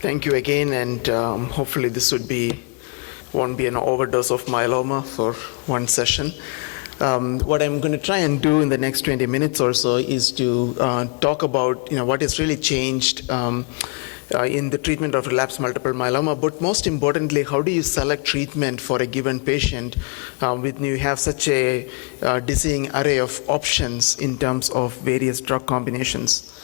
Thank you again, and hopefully this won't be an overdose of myeloma for one session. What I'm going to try and do in the next 20 minutes or so is to talk about what has really changed in the treatment of relapsed multiple myeloma, but most importantly, how do you select treatment for a given patient when you have such a dizzying array of options in terms of various drug combinations.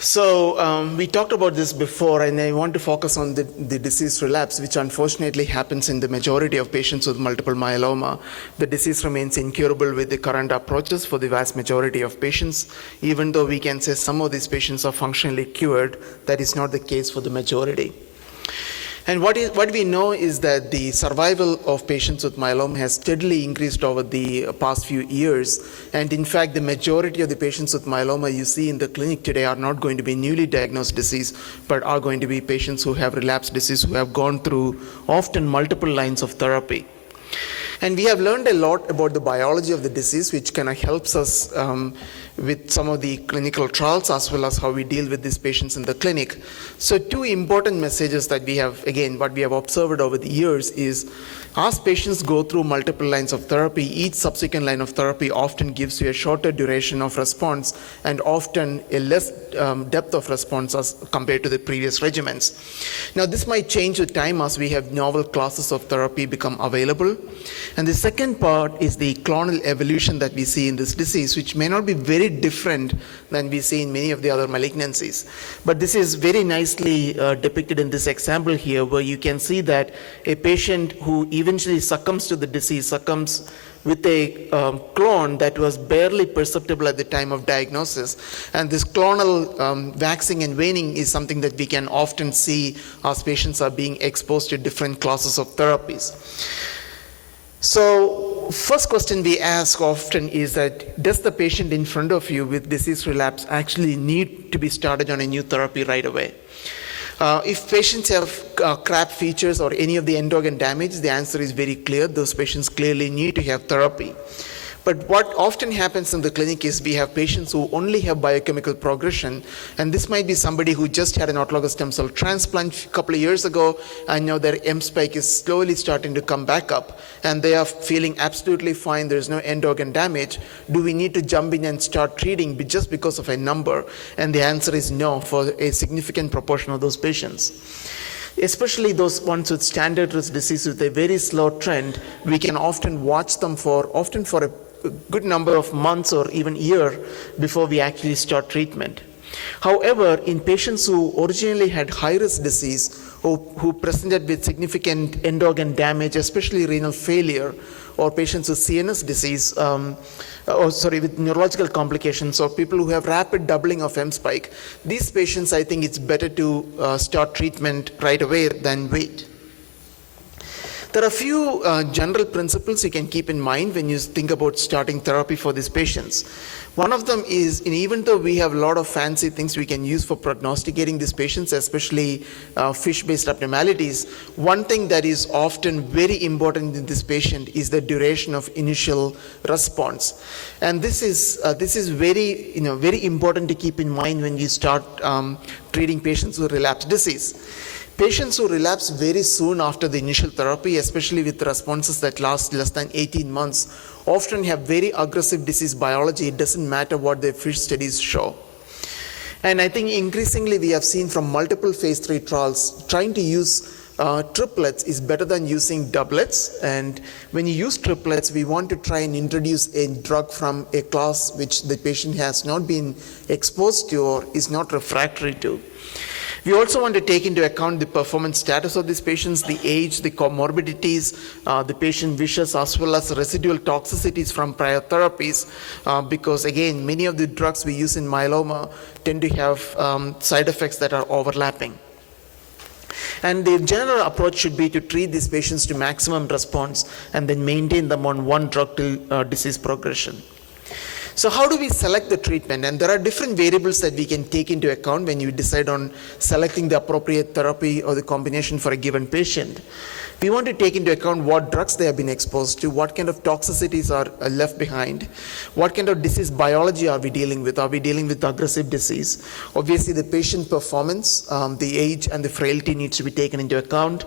So we talked about this before, and I want to focus on the disease relapse, which unfortunately happens in the majority of patients with multiple myeloma. The disease remains incurable with the current approaches for the vast majority of patients. Even though we can say some of these patients are functionally cured, that is not the case for the majority. And what we know is that the survival of patients with myeloma has steadily increased over the past few years. And in fact, the majority of the patients with myeloma you see in the clinic today are not going to be newly diagnosed disease, but are going to be patients who have relapsed disease, who have gone through often multiple lines of therapy. And we have learned a lot about the biology of the disease, which kind of helps us with some of the clinical trials as well as how we deal with these patients in the clinic. So two important messages that we have, again, what we have observed over the years is as patients go through multiple lines of therapy, each subsequent line of therapy often gives you a shorter duration of response and often a less depth of response as compared to the previous regimens. Now, this might change with time as we have novel classes of therapy become available. And the second part is the clonal evolution that we see in this disease, which may not be very different than we see in many of the other malignancies. But this is very nicely depicted in this example here, where you can see that a patient who eventually succumbs to the disease succumbs with a clone that was barely perceptible at the time of diagnosis. And this clonal waxing and waning is something that we can often see as patients are being exposed to different classes of therapies. So first question we ask often is that, does the patient in front of you with disease relapse actually need to be started on a new therapy right away? If patients have CRAB features or any of the end organ damage, the answer is very clear. Those patients clearly need to have therapy. But what often happens in the clinic is we have patients who only have biochemical progression, and this might be somebody who just had an autologous stem cell transplant a couple of years ago, and now their M spike is slowly starting to come back up, and they are feeling absolutely fine, there's no end organ damage. Do we need to jump in and start treating just because of a number? And the answer is no for a significant proportion of those patients. Especially those ones with standard risk disease with a very slow trend, we can often watch them for a good number of months or even year before we actually start treatment. However, in patients who originally had high-risk disease, who presented with significant end-organ damage, especially renal failure, or patients with CNS disease, with neurological complications, or people who have rapid doubling of M spike, these patients, I think it's better to start treatment right away than wait. There are a few general principles you can keep in mind when you think about starting therapy for these patients. One of them is, even though we have a lot of fancy things we can use for prognosticating these patients, especially fish-based abnormalities, one thing that is often very important in this patient is the duration of initial response. And this is very important to keep in mind when you start treating patients with relapsed disease. Patients who relapse very soon after the initial therapy, especially with responses that last less than 18 months, often have very aggressive disease biology. It doesn't matter what their fish studies show. And I think increasingly we have seen from multiple phase 3 trials, trying to use triplets is better than using doublets. And when you use triplets, we want to try and introduce a drug from a class which the patient has not been exposed to or is not refractory to. We also want to take into account the performance status of these patients, the age, the comorbidities, the patient wishes, as well as residual toxicities from prior therapies, because again, many of the drugs we use in myeloma tend to have side effects that are overlapping. And the general approach should be to treat these patients to maximum response and then maintain them on one drug till disease progression. So how do we select the treatment? And there are different variables that we can take into account when you decide on selecting the appropriate therapy or the combination for a given patient. We want to take into account what drugs they have been exposed to, what kind of toxicities are left behind, what kind of disease biology are we dealing with? Are we dealing with aggressive disease? Obviously, the patient performance, the age and the frailty needs to be taken into account.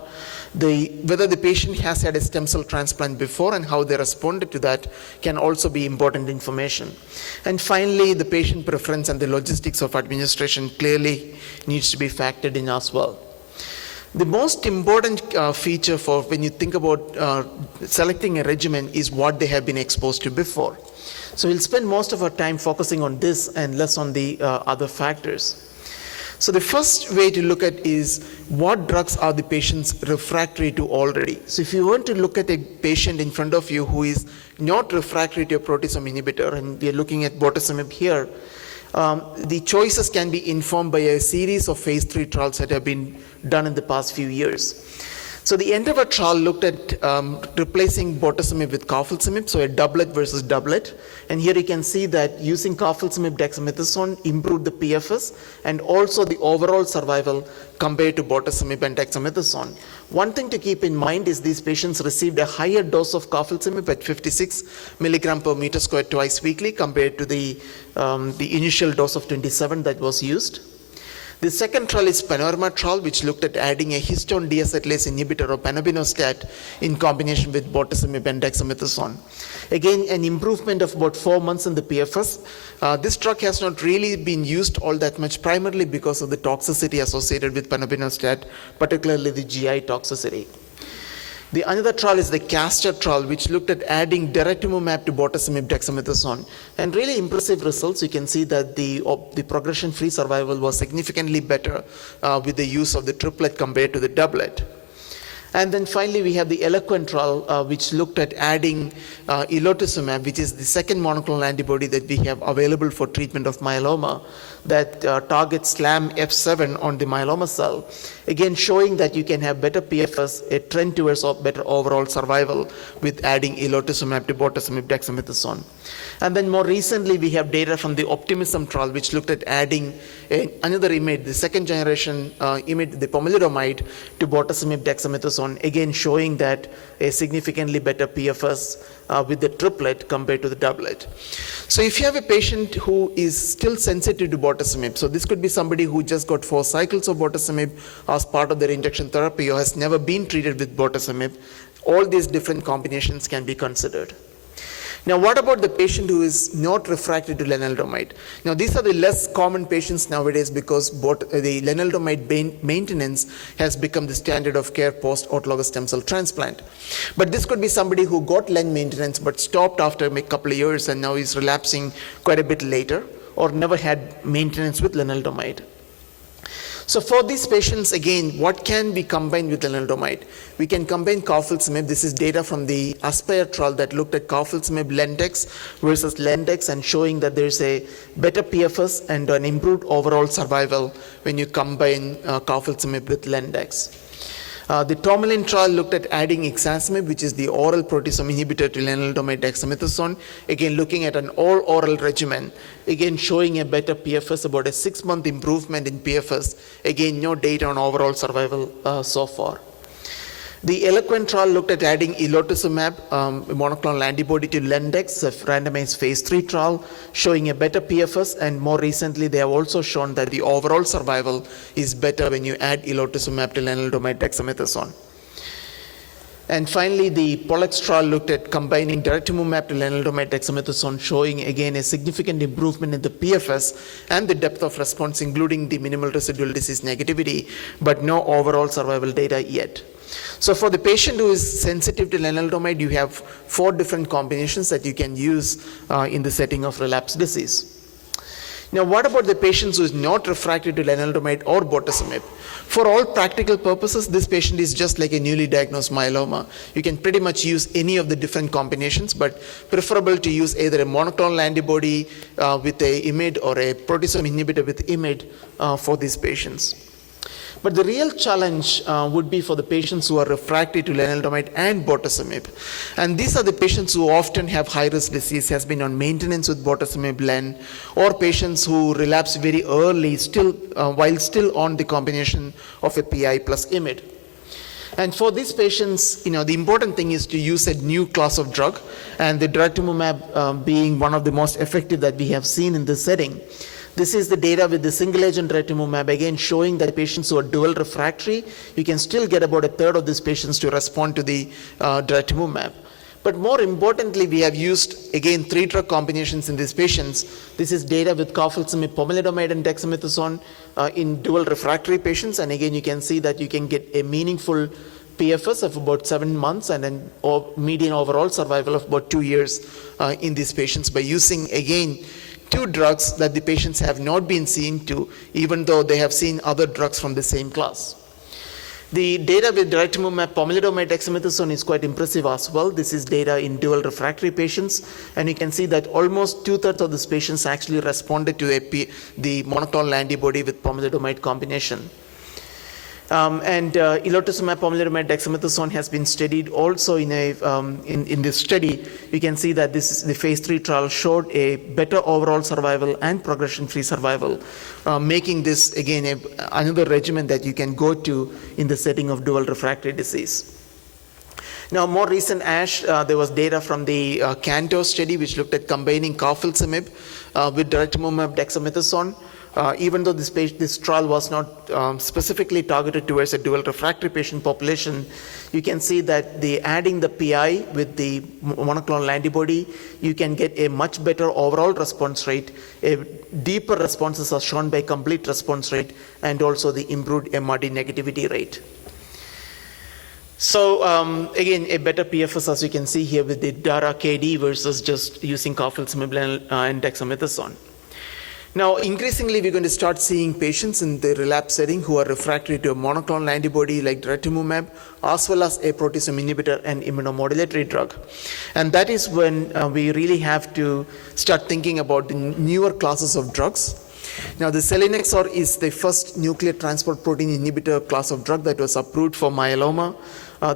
Whether the patient has had a stem cell transplant before and how they responded to that can also be important information. And finally, the patient preference and the logistics of administration clearly needs to be factored in as well. The most important feature for when you think about selecting a regimen is what they have been exposed to before. So we'll spend most of our time focusing on this and less on the other factors. So the first way to look at is what drugs are the patients refractory to already. So if you want to look at a patient in front of you who is not refractory to a proteasome inhibitor, and we are looking at bortezomib here, the choices can be informed by a series of phase 3 trials that have been done in the past few years. So the Endeavor trial looked at replacing bortezomib with carfilzomib, so a doublet versus doublet. And here you can see that using carfilzomib dexamethasone improved the PFS and also the overall survival compared to bortezomib and dexamethasone. One thing to keep in mind is these patients received a higher dose of carfilzomib at 56 milligram per meter squared twice weekly compared to the initial dose of 27 that was used. The second trial is Panorama trial, which looked at adding a histone deacetylase inhibitor or panobinostat in combination with bortezomib and dexamethasone. Again, an improvement of about 4 months in the PFS. This drug has not really been used all that much, primarily because of the toxicity associated with panobinostat, particularly the GI toxicity. The another trial is the Castor trial, which looked at adding daratumumab to bortezomib dexamethasone, and really impressive results. You can see that the progression-free survival was significantly better with the use of the triplet compared to the doublet. And then finally, we have the Eloquent trial, which looked at adding elotuzumab, which is the second monoclonal antibody that we have available for treatment of myeloma, that targets SLAM-F7 on the myeloma cell, again showing that you can have better PFS, a trend towards better overall survival with adding elotuzumab to bortezomib dexamethasone. And then more recently, we have data from the Optimism trial, which looked at adding another IMiD, the second generation IMiD, the pomalidomide, to bortezomib dexamethasone, again showing that a significantly better PFS with the triplet compared to the doublet. So if you have a patient who is still sensitive to bortezomib, so this could be somebody who just got 4 cycles of bortezomib as part of their induction therapy or has never been treated with bortezomib, all these different combinations can be considered. Now, what about the patient who is not refractory to lenalidomide? Now, these are the less common patients nowadays because the lenalidomide maintenance has become the standard of care post-autologous stem cell transplant. But this could be somebody who got len maintenance but stopped after a couple of years and now is relapsing quite a bit later, or never had maintenance with lenalidomide. So for these patients, again, what can be combined with lenalidomide? We can combine carfilzomib. This is data from the Aspire trial that looked at carfilzomib lendex versus lendex and showing that there's a better PFS and an improved overall survival when you combine carfilzomib with lendex. The Tourmaline trial looked at adding ixazomib, which is the oral proteasome inhibitor to lenalidomide dexamethasone, again looking at an all-oral regimen, again showing a better PFS, about a 6-month improvement in PFS, again no data on overall survival so far. The Eloquent trial looked at adding elotuzumab, a monoclonal antibody, to lendex, a randomized phase 3 trial, showing a better PFS, and more recently they have also shown that the overall survival is better when you add elotuzumab to lenalidomide dexamethasone. And finally, the Pollux trial looked at combining daratumumab to lenalidomide dexamethasone, showing again a significant improvement in the PFS and the depth of response, including the minimal residual disease negativity, but no overall survival data yet. So for the patient who is sensitive to lenalidomide, you have 4 different combinations that you can use in the setting of relapse disease. Now, what about the patients who is not refractory to lenalidomide or bortezomib? For all practical purposes, this patient is just like a newly diagnosed myeloma. You can pretty much use any of the different combinations, but preferable to use either a monoclonal antibody with a IMiD or a proteasome inhibitor with IMiD for these patients. But the real challenge would be for the patients who are refractory to lenalidomide and bortezomib. And these are the patients who often have high-risk disease, has been on maintenance with bortezomib len, or patients who relapse very early, while still on the combination of a PI plus IMiD. And for these patients, the important thing is to use a new class of drug, and the daratumumab being one of the most effective that we have seen in this setting. This is the data with the single-agent daratumumab, again showing that patients who are dual refractory, you can still get about a third of these patients to respond to the daratumumab. But more importantly, we have used, again, 3 drug combinations in these patients. This is data with carfilzomib, pomalidomide, and dexamethasone in dual refractory patients. And again, you can see that you can get a meaningful PFS of about 7 months and then median overall survival of about 2 years in these patients by using, again, 2 drugs that the patients have not been seen to, even though they have seen other drugs from the same class. The data with daratumumab, pomalidomide, dexamethasone is quite impressive as well. This is data in dual refractory patients, and you can see that almost 2/3 of these patients actually responded to the monoclonal antibody with pomalidomide combination. Ilotusumab, pomalidomide, dexamethasone has been studied also in this study. You can see that the phase 3 trial showed a better overall survival and progression-free survival, making this again another regimen that you can go to in the setting of dual refractory disease. Now, more recent ASH, there was data from the CANTOS study which looked at combining carfilzomib with daratumumab, dexamethasone. Even though this trial was not specifically targeted towards a dual refractory patient population, you can see that adding the PI with the monoclonal antibody, you can get a much better overall response rate. Deeper responses are shown by complete response rate and also the improved MRD negativity rate. So again, a better PFS, as you can see here, with the DARA KD versus just using carfilzomib and dexamethasone. Now, increasingly, we're going to start seeing patients in the relapse setting who are refractory to a monoclonal antibody like daratumumab, as well as a proteasome inhibitor and immunomodulatory drug. And that is when we really have to start thinking about the newer classes of drugs. Now, the selinexor is the first nuclear transport protein inhibitor class of drug that was approved for myeloma.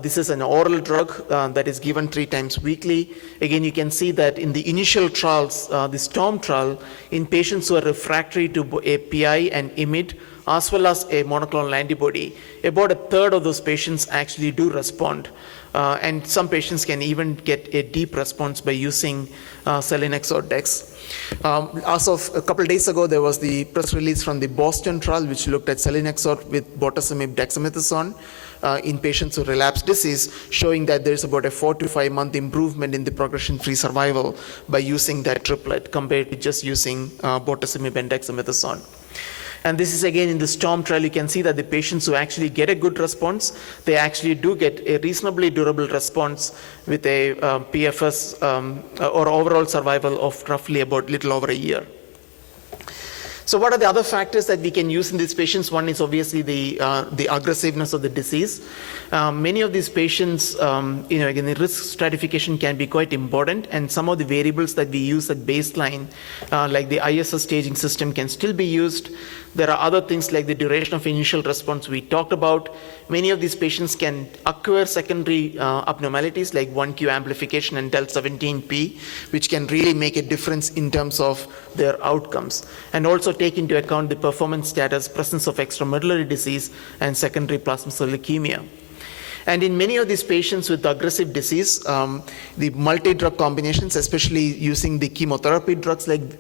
This is an oral drug that is given 3 times weekly. Again, you can see that in the initial trials, the STORM trial, in patients who are refractory to a PI and IMiD, as well as a monoclonal antibody, about a third of those patients actually do respond. And some patients can even get a deep response by using selinexor dex. As of a couple of days ago, there was the press release from the Boston trial, which looked at selinexor with bortezomib dexamethasone in patients with relapsed disease, showing that there's about a 4 to 5 month improvement in the progression-free survival by using that triplet compared to just using bortezomib and dexamethasone. And this is again in the STORM trial. You can see that the patients who actually get a good response, they actually do get a reasonably durable response with a PFS or overall survival of roughly about little over a year. So what are the other factors that we can use in these patients? One is obviously the aggressiveness of the disease. Many of these patients, again, the risk stratification can be quite important, and some of the variables that we use at baseline, like the ISS staging system, can still be used. There are other things like the duration of initial response we talked about. Many of these patients can acquire secondary abnormalities like 1Q amplification and del17P, which can really make a difference in terms of their outcomes, and also take into account the performance status, presence of extramedullary disease, and secondary plasma cell leukemia. And in many of these patients with aggressive disease, the multi-drug combinations, especially using the chemotherapy drugs like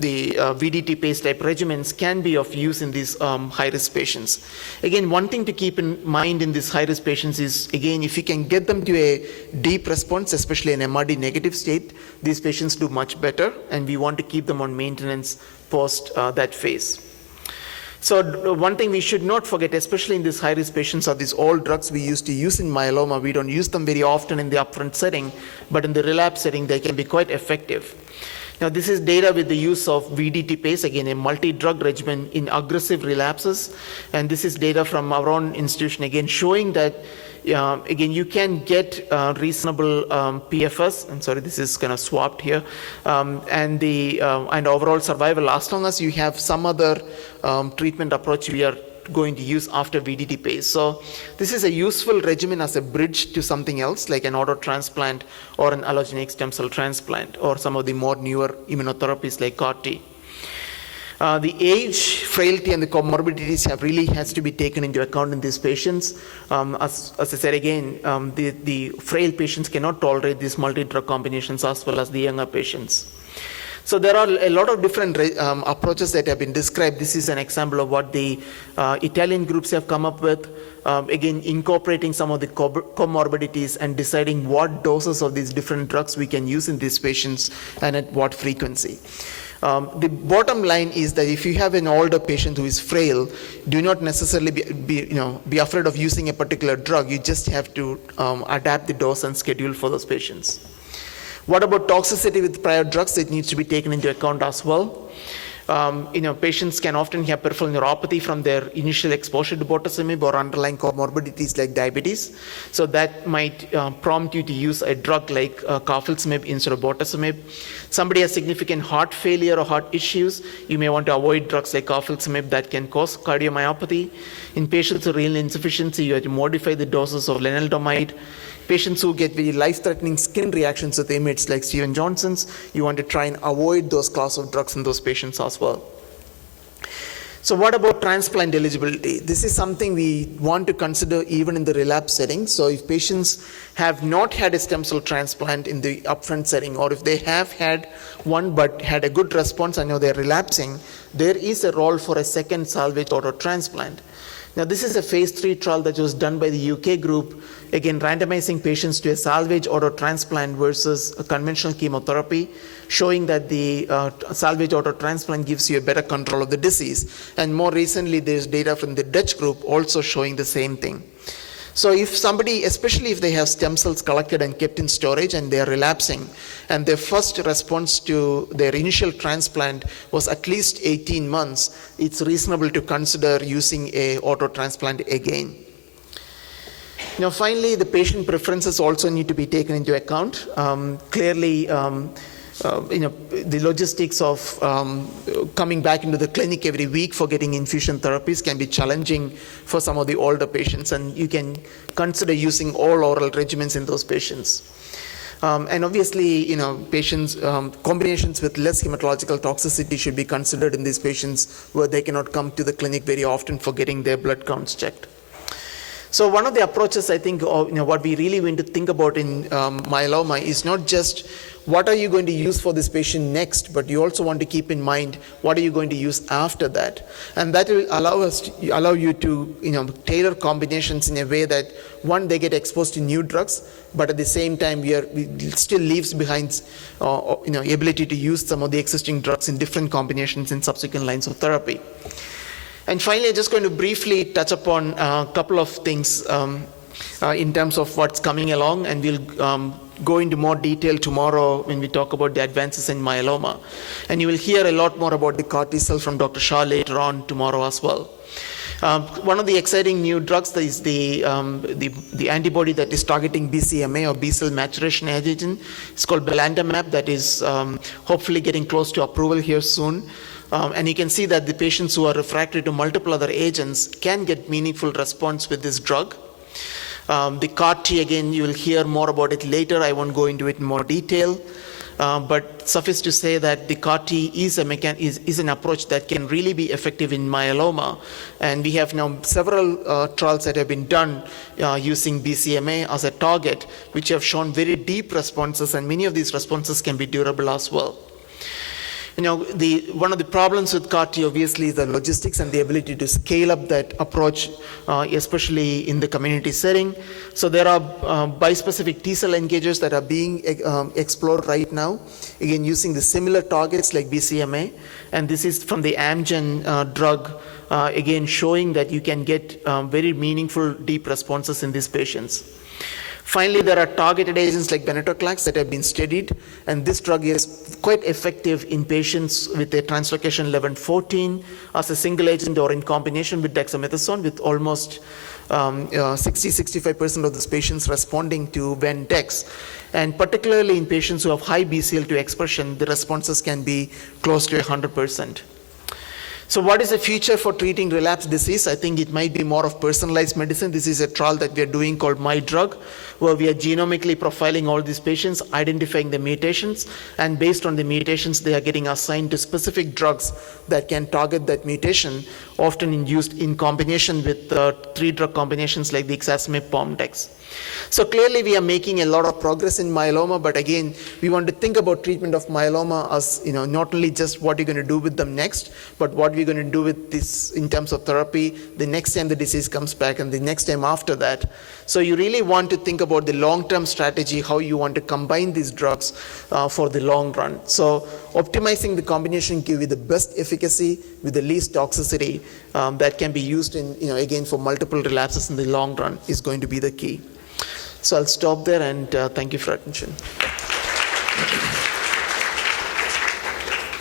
the VDT-based type regimens, can be of use in these high-risk patients. Again, one thing to keep in mind in these high-risk patients is, again, if you can get them to a deep response, especially an MRD negative state, these patients do much better, and we want to keep them on maintenance post that phase. So one thing we should not forget, especially in these high-risk patients, are these old drugs we used to use in myeloma. We don't use them very often in the upfront setting, but in the relapse setting, they can be quite effective. Now, this is data with the use of VDT-PACE, again, a multi-drug regimen in aggressive relapses. And this is data from our own institution, again, showing that, again, you can get reasonable PFS. I'm sorry, this is kind of swapped here. And overall survival, as long as you have some other treatment approach we are going to use after VDT phase. So this is a useful regimen as a bridge to something else, like an auto transplant or an allogeneic stem cell transplant, or some of the more newer immunotherapies like CAR-T. The age, frailty, and the comorbidities has to be taken into account in these patients. As I said again, the frail patients cannot tolerate these multi-drug combinations as well as the younger patients. So there are a lot of different approaches that have been described. This is an example of what the Italian groups have come up with. Again, incorporating some of the comorbidities and deciding what doses of these different drugs we can use in these patients and at what frequency. The bottom line is that if you have an older patient who is frail, do not necessarily be afraid of using a particular drug. You just have to adapt the dose and schedule for those patients. What about toxicity with prior drugs? It needs to be taken into account as well. Patients can often have peripheral neuropathy from their initial exposure to bortezomib or underlying comorbidities like diabetes. So that might prompt you to use a drug like Carfilzomib instead of bortezomib. Somebody has significant heart failure or heart issues, you may want to avoid drugs like Carfilzomib that can cause cardiomyopathy. In patients with renal insufficiency, you have to modify the doses of lenalidomide. Patients who get very life-threatening skin reactions with IMiDs like Stevens-Johnson's, you want to try and avoid those class of drugs in those patients as well. So what about transplant eligibility? This is something we want to consider even in the relapse setting. So if patients have not had a stem cell transplant in the upfront setting, or if they have had one but had a good response and now they're relapsing, there is a role for a second salvage auto transplant. Now, this is a phase 3 trial that was done by the UK group, again randomizing patients to a salvage auto transplant versus a conventional chemotherapy, showing that the salvage auto transplant gives you a better control of the disease. And more recently, there's data from the Dutch group also showing the same thing. So if somebody, especially if they have stem cells collected and kept in storage and they are relapsing, and their first response to their initial transplant was at least 18 months, it's reasonable to consider using a auto transplant again. Now, finally, the patient preferences also need to be taken into account. Clearly, the logistics of coming back into the clinic every week for getting infusion therapies can be challenging for some of the older patients, and you can consider using all oral regimens in those patients. And obviously, patients, combinations with less hematological toxicity should be considered in these patients where they cannot come to the clinic very often for getting their blood counts checked. So one of the approaches I think, what we really want to think about in myeloma is not just what are you going to use for this patient next, but you also want to keep in mind what are you going to use after that. And that will allow you to tailor combinations in a way that, one, they get exposed to new drugs, but at the same time we still leaves behind ability to use some of the existing drugs in different combinations in subsequent lines of therapy. And finally, I'm just going to briefly touch upon a couple of things in terms of what's coming along, and we'll go into more detail tomorrow when we talk about the advances in myeloma. And you will hear a lot more about the CAR T cell from Dr. Shah later on tomorrow as well. One of the exciting new drugs is the antibody that is targeting BCMA, or B-cell maturation agent. It's called belantamab, that is hopefully getting close to approval here soon. And you can see that the patients who are refractory to multiple other agents can get meaningful response with this drug. The CAR-T, again, you will hear more about it later. I won't go into it in more detail. But suffice to say that the CAR-T is an approach that can really be effective in myeloma. And we have now several trials that have been done using BCMA as a target, which have shown very deep responses, and many of these responses can be durable as well. One of the problems with CAR-T obviously is the logistics and the ability to scale up that approach, especially in the community setting. So there are bispecific T-cell engagers that are being explored right now, again using the similar targets like BCMA. And this is from the Amgen drug, again showing that you can get very meaningful deep responses in these patients. Finally, there are targeted agents like venetoclax that have been studied, and this drug is quite effective in patients with a translocation 11-14 as a single agent or in combination with dexamethasone, with almost 60-65% of those patients responding to ven-dex. And particularly in patients who have high BCL2 expression, the responses can be close to 100%. So what is the future for treating relapse disease? I think it might be more of personalized medicine. This is a trial that we are doing called My Drug, where we are genomically profiling all these patients, identifying the mutations, and based on the mutations, they are getting assigned to specific drugs that can target that mutation, often used in combination with 3-drug combinations like the Ixazomib, Pomdex. So clearly we are making a lot of progress in myeloma, but again, we want to think about treatment of myeloma as, not only just what you're going to do with them next, but what we're going to do with this in terms of therapy the next time the disease comes back and the next time after that. So you really want to think about the long-term strategy, how you want to combine these drugs for the long run. So optimizing the combination give you the best efficacy with the least toxicity that can be used in, again, for multiple relapses in the long run is going to be the key. So I'll stop there and thank you for your attention.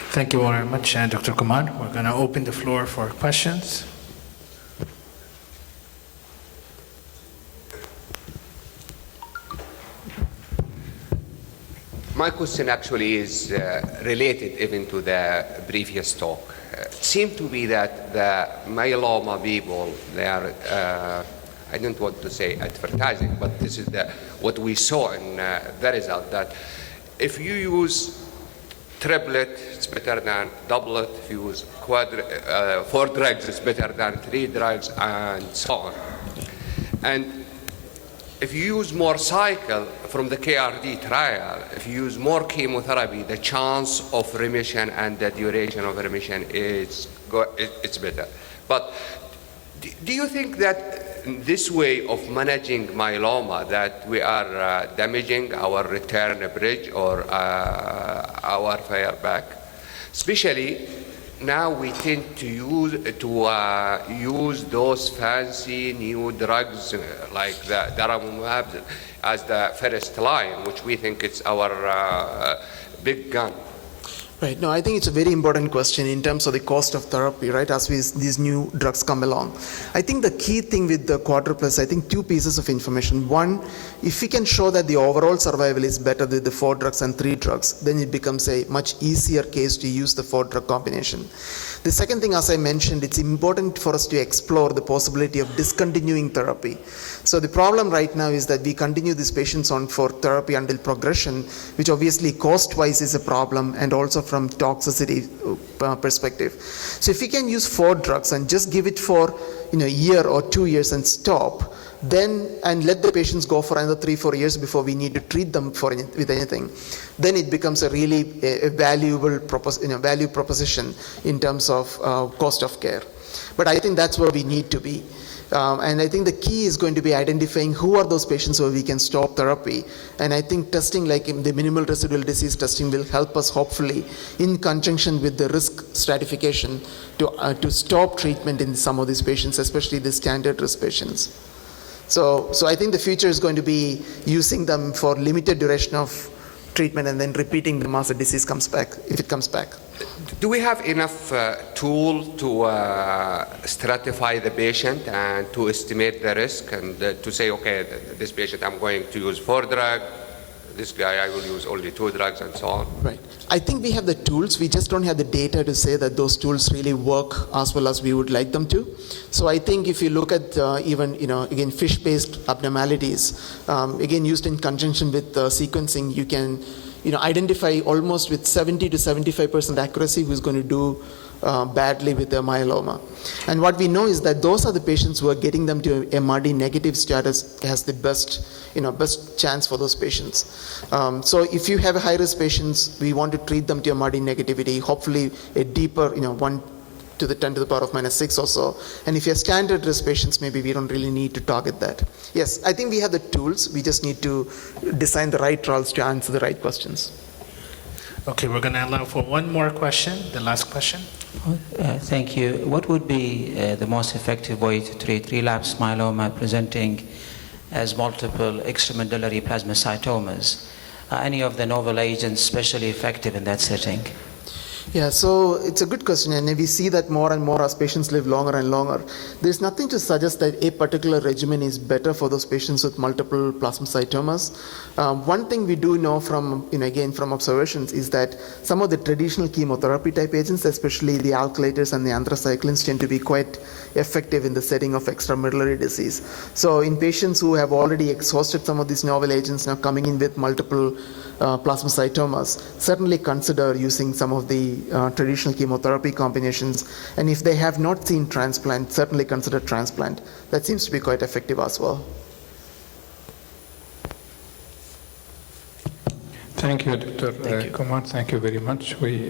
Thank you very much, Dr. Kumar. We're going to open the floor for questions. My question actually is related even to the previous talk. It seems to be that the myeloma people, they are I don't want to say advertising, but this is what we saw in the result, that if you use triplet, it's better than doublet. If you use 4 drugs, it's better than 3 drugs, and so on. And if you use more cycle from the KRD trial, if you use more chemotherapy, the chance of remission and the duration of remission it's better. But do you think that this way of managing myeloma, that we are damaging our return bridge or our fire back? Especially now we tend to use those fancy new drugs like the Daramumab as the first line, which we think it's our big gun. Right. No, I think it's a very important question in terms of the cost of therapy, right, as these new drugs come along. I think the key thing with the quadruplets, I think 2 pieces of information. One, if we can show that the overall survival is better with the 4 drugs and 3 drugs, then it becomes a much easier case to use the 4-drug combination. The second thing, as I mentioned, it's important for us to explore the possibility of discontinuing therapy. So the problem right now is that we continue these patients on for therapy until progression, which obviously cost-wise is a problem, and also from toxicity perspective. So if we can use 4 drugs and just give it for a year or 2 years and stop, then and let the patients go for another 3-4 years before we need to treat them with anything, then it becomes a really valuable value proposition in terms of cost of care. But I think that's where we need to be. And I think the key is going to be identifying who are those patients where we can stop therapy. And I think testing like the minimal residual disease testing will help us hopefully in conjunction with the risk stratification to stop treatment in some of these patients, especially the standard risk patients. So I think the future is going to be using them for limited duration of treatment and then repeating them as the disease comes back, if it comes back. Do we have enough tool to stratify the patient and to estimate the risk and to say, okay, this patient I'm going to use 4 drugs, this guy I will use only 2 drugs, and so on? Right. I think we have the tools. We just don't have the data to say that those tools really work as well as we would like them to. So I think if you look at even, again, fish-based abnormalities, again, used in conjunction with sequencing, you can, identify almost with 70 to 75% accuracy who's going to do badly with their myeloma. And what we know is that those are the patients who are getting them to MRD negative status has the best chance for those patients. So if you have high-risk patients, we want to treat them to MRD negativity, hopefully a deeper, 1 to the 10 to the power of -6 or so. And if you're standard risk patients, maybe we don't really need to target that. Yes, I think we have the tools. We just need to design the right trials to answer the right questions. Okay, we're going to allow for one more question, the last question. Thank you. What would be the most effective way to treat relapsed myeloma presenting as multiple extramedullary plasmacytomas? Are any of the novel agents especially effective in that setting? Yeah, so it's a good question, and we see that more and more as patients live longer and longer. There's nothing to suggest that a particular regimen is better for those patients with multiple plasmacytomas. One thing we do know from, again, from observations is that some of the traditional chemotherapy type agents, especially the alkylators and the anthracyclines, tend to be quite effective in the setting of extramedullary disease. So in patients who have already exhausted some of these novel agents, now coming in with multiple plasmacytomas, certainly consider using some of the traditional chemotherapy combinations. And if they have not seen transplant, certainly consider transplant. That seems to be quite effective as well. Thank you, Dr. Kumar. Thank you very much. We